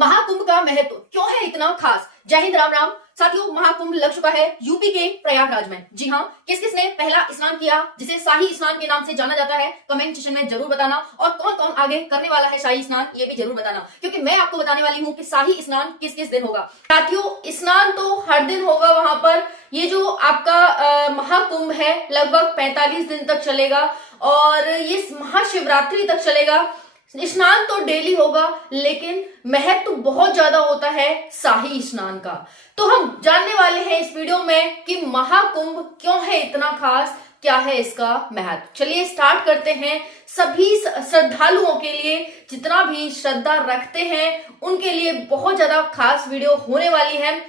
महाकुंभ का महत्व क्यों है इतना खास? जय हिंद, राम राम साथियों। महाकुंभ लग चुका है यूपी के प्रयागराज में। जी हाँ, किस किस ने पहला स्नान किया, जिसे शाही स्नान के नाम से जाना जाता है, कमेंट सेक्शन में जरूर बताना। और कौन कौन आगे करने वाला है शाही स्नान, ये भी जरूर बताना, क्योंकि मैं आपको बताने वाली हूँ कि शाही स्नान किस किस दिन होगा। साथियों, स्नान तो हर दिन होगा वहां पर। ये जो आपका महाकुंभ है लगभग 45 दिन तक चलेगा और ये महाशिवरात्रि तक चलेगा। स्नान तो डेली होगा, लेकिन महत्व तो बहुत ज्यादा होता है शाही स्नान का। तो हम जानने वाले हैं इस वीडियो में कि महाकुंभ क्यों है इतना खास, क्या है इसका महत्व। चलिए स्टार्ट करते हैं। सभी श्रद्धालुओं के लिए, जितना भी श्रद्धा रखते हैं उनके लिए बहुत ज्यादा खास वीडियो होने वाली है।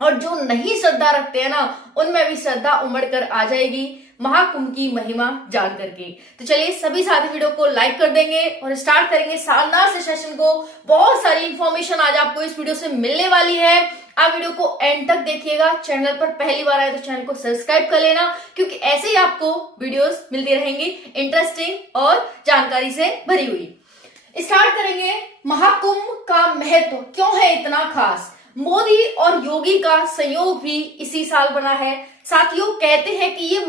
और जो नहीं श्रद्धा रखते हैं ना, उनमें भी श्रद्धा उमड़ कर आ जाएगी महाकुंभ की महिमा जान करके। तो चलिए सभी साथी वीडियो को लाइक कर देंगे और स्टार्ट करेंगे शानदार से सेशन को। बहुत सारी इंफॉर्मेशन आज आपको इस वीडियो से मिलने वाली है। आप वीडियो को एंड तक देखिएगा। चैनल पर पहली बार आए तो चैनल को सब्सक्राइब कर लेना, क्योंकि ऐसे ही आपको वीडियोस मिलती रहेंगी इंटरेस्टिंग और जानकारी से भरी हुई। स्टार्ट करेंगे। महाकुंभ का महत्व क्यों है इतना खास? मोदी और योगी का संयोग भी इसी साल बना है। साथियों, कहते हैं कि ये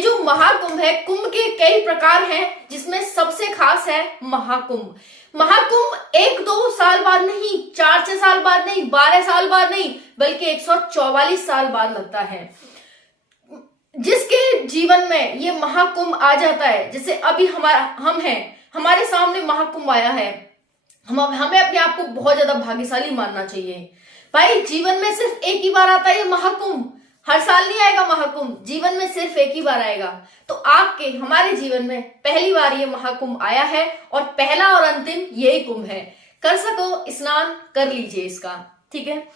जो महाकुंभ है, कुंभ के कई प्रकार हैं, जिसमें सबसे खास है महाकुंभ। महाकुंभ 1-2 साल बाद नहीं, 4-6 साल बाद नहीं, 12 साल बाद नहीं, बल्कि 144 साल बाद लगता है। जिसके जीवन में ये महाकुंभ आ जाता है, जैसे अभी हमारे सामने महाकुंभ आया है, हमें अपने आप को बहुत ज्यादा भाग्यशाली मानना चाहिए। भाई, जीवन में सिर्फ एक ही बार आता है ये महाकुंभ, हर साल नहीं आएगा महाकुंभ, जीवन में सिर्फ एक ही बार आएगा। तो हमारे जीवन में पहली बार ये महाकुंभ आया है और पहला और अंतिम यही कुंभ है। कर सको स्नान कर लीजिए इसका, ठीक है।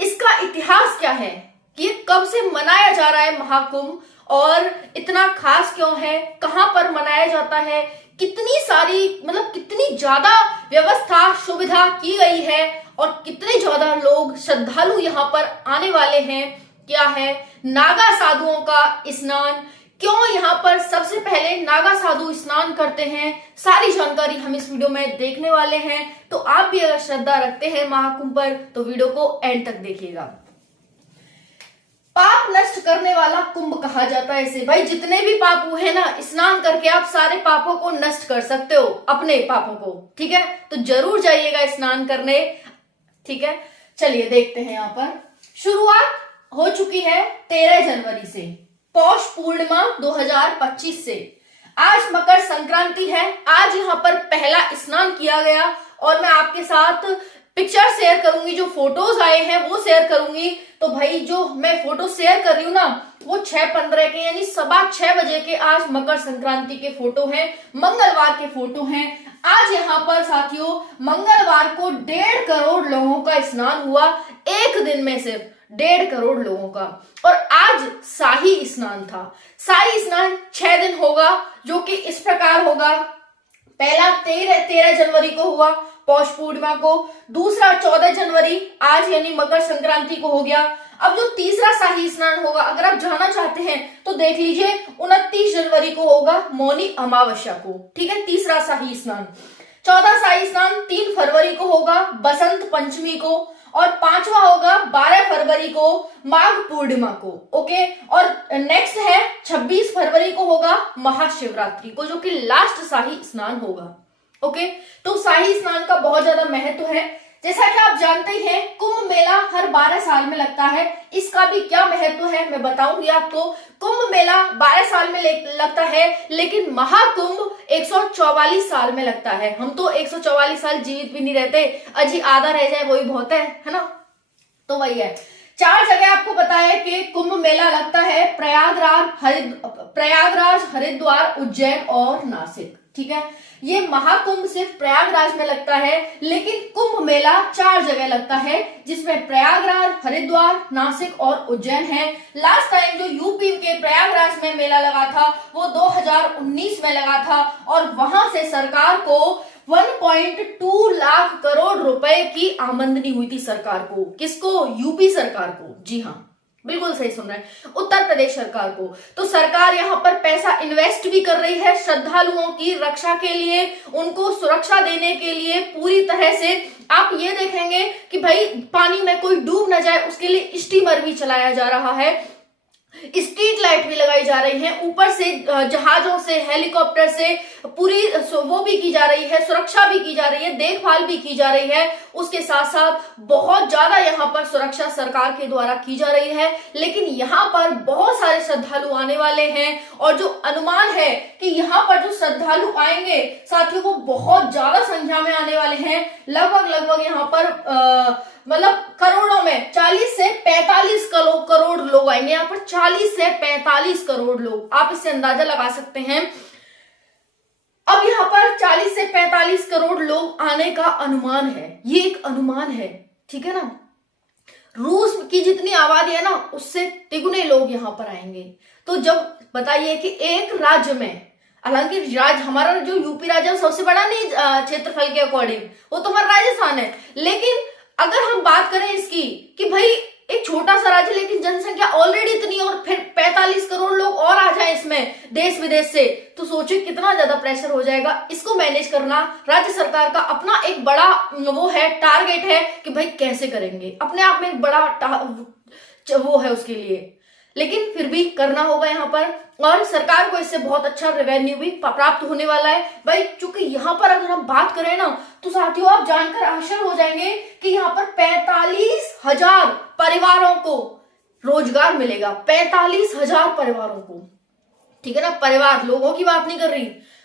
इसका इतिहास क्या है कि ये कब से मनाया जा रहा है महाकुंभ, और इतना खास क्यों है, कहां पर मनाया जाता है, कितनी सारी कितनी ज्यादा व्यवस्था सुविधा की गई है और कितने ज्यादा लोग श्रद्धालु यहाँ पर आने वाले हैं। क्या है नागा साधुओं का स्नान, क्यों यहाँ पर सबसे पहले नागा साधु स्नान करते हैं, सारी जानकारी हम इस वीडियो में देखने वाले हैं। तो आप भी अगर श्रद्धा रखते हैं महाकुंभ पर तो वीडियो को एंड तक देखिएगा। पाप नष्ट करने वाला कुंभ कहा जाता है इसे। भाई, जितने भी पाप हुए ना, स्नान करके आप सारे पापों को नष्ट कर सकते हो, अपने पापों को, ठीक है। तो जरूर जाइएगा स्नान करने, ठीक है। चलिए देखते हैं। यहाँ पर शुरुआत हो चुकी है 13 जनवरी से, पौष पूर्णिमा 2025 से। आज मकर संक्रांति है। आज यहाँ पर पहला स्नान किया गया और मैं आपके साथ पिक्चर शेयर करूंगी, जो फोटोज आए हैं वो शेयर करूंगी। तो भाई, जो मैं फोटो शेयर कर रही हूँ ना, वो 6:15 के यानी 6:15 बजे के आज मकर संक्रांति के फोटो हैं, मंगलवार के फोटो हैं। आज यहाँ पर साथियों मंगलवार को 1.5 करोड़ लोगों का स्नान हुआ, एक दिन में सिर्फ 1.5 करोड़ लोगों का। और आज शाही स्नान था। शाही स्नान 6 दिन होगा, जो कि इस प्रकार होगा। पहला 13 जनवरी को हुआ, पौष पूर्णिमा को। दूसरा 14 जनवरी आज यानी मकर संक्रांति को हो गया। अब जो तीसरा शाही स्नान होगा, अगर आप जाना चाहते हैं तो देख लीजिए, 29 जनवरी को होगा, मौनी अमावस्या को, ठीक है, तीसरा शाही स्नान। चौथा शाही स्नान 3 फरवरी को होगा, बसंत पंचमी को। और 5वां होगा 12 फरवरी को, माघ पूर्णिमा को। ओके, और नेक्स्ट है 26 फरवरी को होगा महाशिवरात्रि को, जो कि लास्ट शाही स्नान होगा। ओके, तो शाही स्नान का बहुत ज्यादा महत्व है। जैसा कि आप जानते ही हैं, कुंभ मेला हर 12 साल में लगता है। इसका भी क्या महत्व है मैं बताऊंगी आपको। कुंभ मेला 12 साल में लगता है, लेकिन महाकुंभ 144 साल में लगता है। हम तो 144 साल जीवित भी नहीं रहते, अजी आधा रह जाए वही बहुत है ना। तो वही है। 4 जगह आपको पता है कि कुंभ मेला लगता है, प्रयागराज, हरिद्वार, उज्जैन और नासिक, ठीक है। ये महाकुंभ सिर्फ प्रयागराज में लगता है, लेकिन कुंभ मेला 4 जगह लगता है, जिसमें प्रयागराज, हरिद्वार, नासिक और उज्जैन है। लास्ट टाइम जो यूपी के प्रयागराज में मेला लगा था वो 2019 में लगा था, और वहां से सरकार को 1.2 लाख करोड़ रुपए की आमदनी हुई थी सरकार को। किसको? यूपी सरकार को। जी हाँ, बिल्कुल सही सुन रहे हैं, उत्तर प्रदेश सरकार को। तो सरकार यहाँ पर पैसा इन्वेस्ट भी कर रही है श्रद्धालुओं की रक्षा के लिए, उनको सुरक्षा देने के लिए पूरी तरह से। आप ये देखेंगे कि भाई पानी में कोई डूब ना जाए, उसके लिए स्टीमर भी चलाया जा रहा है, स्ट्रीट लाइट भी लगाई जा रही है, ऊपर से जहाजों से, हेलीकॉप्टर से पूरी वो भी की जा रही है, सुरक्षा भी की जा रही है, देखभाल भी की जा रही है। उसके साथ साथ बहुत ज्यादा यहाँ पर सुरक्षा सरकार के द्वारा की जा रही है। लेकिन यहाँ पर बहुत सारे श्रद्धालु आने वाले हैं और जो अनुमान है कि यहाँ पर जो श्रद्धालु आएंगे साथियों वो बहुत ज्यादा संख्या में आने वाले हैं। लगभग यहाँ पर मतलब करोड़ों में 40 से 45 करोड़ लोग आएंगे। यहाँ पर 40 से 45 करोड़ लोग, आप इससे अंदाजा लगा सकते हैं। अब यहाँ पर 40 से 45 करोड़ लोग आने का अनुमान है, ये एक अनुमान है, ठीक है ना। रूस की जितनी आबादी है ना उससे तिगुने लोग यहाँ पर आएंगे। तो जब बताइए कि एक राज्य में, हालांकि राज्य हमारा जो यूपी राज्य है सबसे बड़ा नहीं क्षेत्रफल के अकॉर्डिंग, वो तो हमारा राजस्थान है, लेकिन अगर हम बात करें इसकी कि भाई एक छोटा सा राज्य लेकिन जनसंख्या ऑलरेडी इतनी और फिर 45 करोड़ लोग और आ जाए इसमें देश विदेश से, तो सोचिए कितना ज्यादा प्रेशर हो जाएगा। इसको मैनेज करना राज्य सरकार का अपना एक बड़ा वो है, टारगेट है कि भाई कैसे करेंगे, अपने आप में एक बड़ा वो है उसके लिए। लेकिन फिर भी करना होगा यहाँ पर, और सरकार को इससे बहुत अच्छा रेवेन्यू भी प्राप्त होने वाला है भाई। चूंकि यहाँ पर अगर हम बात करें ना तो साथियों आप जानकर आश्चर्य हो जाएंगे कि यहाँ पर 45,000 परिवारों को रोजगार मिलेगा, 45,000 परिवारों को, ठीक है ना। परिवार, लोगों की बात नहीं कर रही,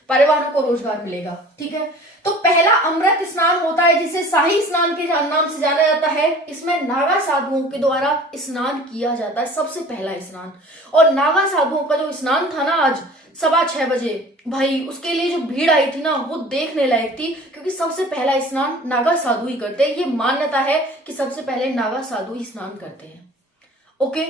परिवारों को रोजगार मिलेगा, ठीक है। तो पहला अमृत स्नान होता है जिसे शाही स्नान के नाम से जाना जाता है। इसमें नागा साधुओं के द्वारा स्नान किया जाता है, सबसे पहला स्नान। और नागा साधुओं का जो स्नान था ना आज 6:15 बजे, भाई उसके लिए जो भीड़ आई थी ना वो देखने लायक थी, क्योंकि सबसे पहला स्नान नागा साधु ही करते हैं। ये मान्यता है कि सबसे पहले नागा साधु ही स्नान करते हैं। ओके,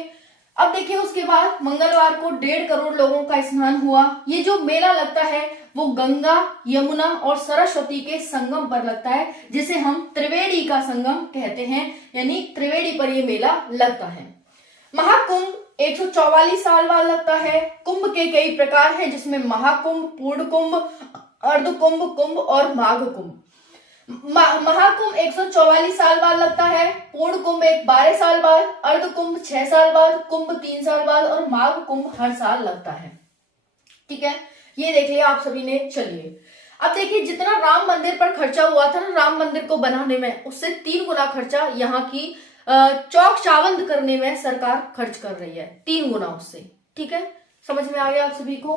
अब देखिए उसके बाद मंगलवार को 1.5 करोड़ लोगों का स्नान हुआ। ये जो मेला लगता है वो गंगा, यमुना और सरस्वती के संगम पर लगता है, जिसे हम त्रिवेणी का संगम कहते हैं, यानी त्रिवेणी पर ये मेला लगता है। महाकुंभ 144 साल बाद लगता है। कुंभ के कई प्रकार हैं, जिसमें महाकुंभ, पूर्ण कुंभ, अर्धकुंभ, कुंभ और माघ कुंभ। महाकुंभ 144 साल बाद लगता है, पूर्ण कुंभ 12 साल बाद, अर्धकुंभ 6 साल बाद, कुंभ 3 साल बाद और माघ कुंभ हर साल लगता है, ठीक है। ये देख लिया आप सभी ने। चलिए अब देखिए जितना राम मंदिर पर खर्चा हुआ था ना राम मंदिर को बनाने में, उससे 3 गुना खर्चा यहाँ की चौक चावंद करने में सरकार खर्च कर रही है, 3 गुना उससे, ठीक है। समझ में आ गया आप सभी को।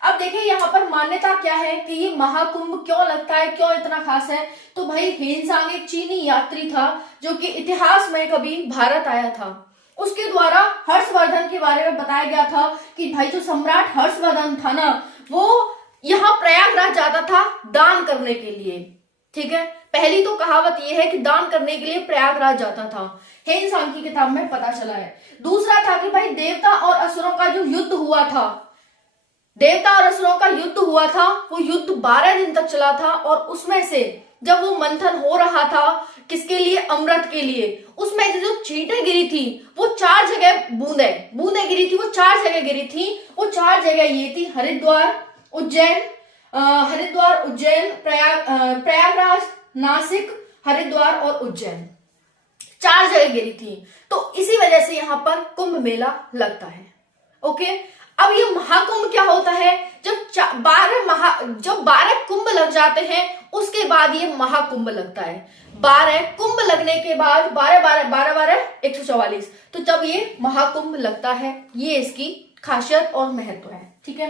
अब देखिए यहाँ पर मान्यता क्या है कि ये महाकुंभ क्यों लगता है, क्यों इतना खास है। तो भाई हेनसांग एक चीनी यात्री था जो कि इतिहास में कभी भारत आया था, उसके द्वारा हर्षवर्धन के बारे में बताया गया था कि भाई जो सम्राट हर्षवर्धन था ना वो यहाँ प्रयागराज जाता था दान करने के लिए, ठीक है। पहली तो कहावत यह है कि दान करने के लिए प्रयागराज जाता था, हेनसांग की किताब में पता चला है। दूसरा था कि भाई देवता और असुरों का जो युद्ध हुआ था, देवता और असुरों का युद्ध हुआ था, वो युद्ध 12 दिन तक चला था। और उसमें से जब वो मंथन हो रहा था किसके लिए, अमृत के लिए, उसमें से जो चींटे गिरी थी वो 4 जगह बूंदे गिरी थी, वो 4 जगह गिरी थी। वो 4 जगह ये थी हरिद्वार, उज्जैन, प्रयागराज, नासिक, हरिद्वार और उज्जैन, 4 जगह गिरी थी। तो इसी वजह से यहाँ पर कुंभ मेला लगता है। ओके, अब ये महाकुंभ क्या होता है, जब 12 कुंभ लग जाते हैं उसके बाद ये महाकुंभ लगता है। 12 कुंभ लगने के बाद 12 144, तो जब ये महाकुंभ लगता है, ये इसकी खासियत और महत्व है, ठीक है।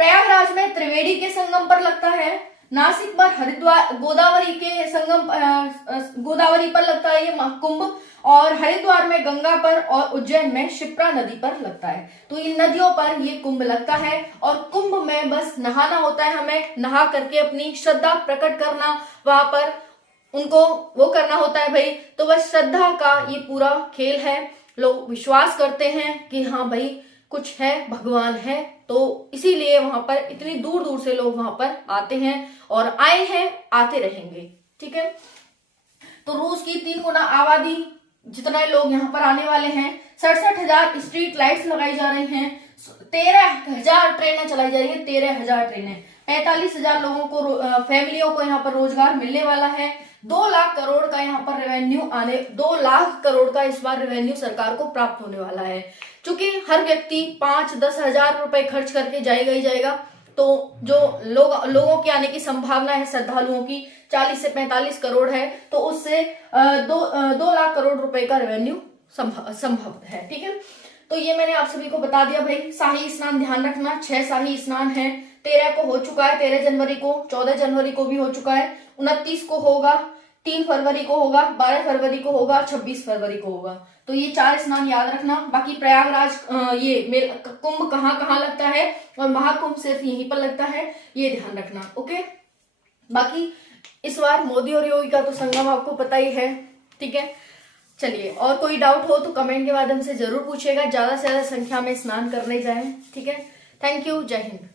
प्रयागराज में त्रिवेणी के संगम पर लगता है, नासिक पर हरिद्वार गोदावरी के संगम गोदावरी पर लगता है ये महाकुंभ, और हरिद्वार में गंगा पर और उज्जैन में शिप्रा नदी पर लगता है। तो इन नदियों पर ये कुंभ लगता है और कुंभ में बस नहाना होता है, हमें नहा करके अपनी श्रद्धा प्रकट करना, वहां पर उनको वो करना होता है भाई। तो बस श्रद्धा का ये पूरा खेल है, लोग विश्वास करते हैं कि हाँ भाई कुछ है, भगवान है, तो इसीलिए वहां पर इतनी दूर दूर से लोग वहां पर आते हैं और आए हैं, आते रहेंगे, ठीक है। तो रूस की 3 गुना आबादी जितने लोग यहाँ पर आने वाले हैं, 67,000 स्ट्रीट लाइट्स लगाई जा रही हैं, 13,000 ट्रेनें चलाई जा रही हैं, 13,000 ट्रेनें, 45,000 लोगों को फैमिलियों को यहाँ पर रोजगार मिलने वाला है। 2 लाख करोड़ का यहाँ पर रेवेन्यू 2 लाख करोड़ का इस बार रेवेन्यू सरकार को प्राप्त होने वाला है। क्योंकि हर व्यक्ति 5-10 हजार रुपए खर्च करके जाएगा ही जाएगा, तो जो लोगों की आने की संभावना है श्रद्धालुओं की 40 से 45 करोड़ है, तो उससे 2 लाख करोड़ रुपए का रेवेन्यू संभव है। ठीक है, तो ये मैंने आप सभी को बता दिया भाई। शाही स्नान ध्यान रखना, 6 शाही स्नान है, 13 को हो चुका है, 13 जनवरी को, 14 जनवरी को भी हो चुका है, 29 को होगा, 3 फरवरी को होगा, 12 फरवरी को होगा, 26 फरवरी को होगा। तो ये 4 स्नान याद रखना। बाकी प्रयागराज ये कुंभ कहाँ कहाँ लगता है और महाकुंभ सिर्फ यहीं पर लगता है, ये ध्यान रखना। ओके, बाकी इस बार मोदी और योगी का तो संगम आपको पता ही है। ठीक है, चलिए, और कोई डाउट हो तो कमेंट के माध्यम से जरूर पूछिएगा। ज्यादा से ज्यादा संख्या में स्नान करने जाएं। ठीक है, थैंक यू, जय हिंद।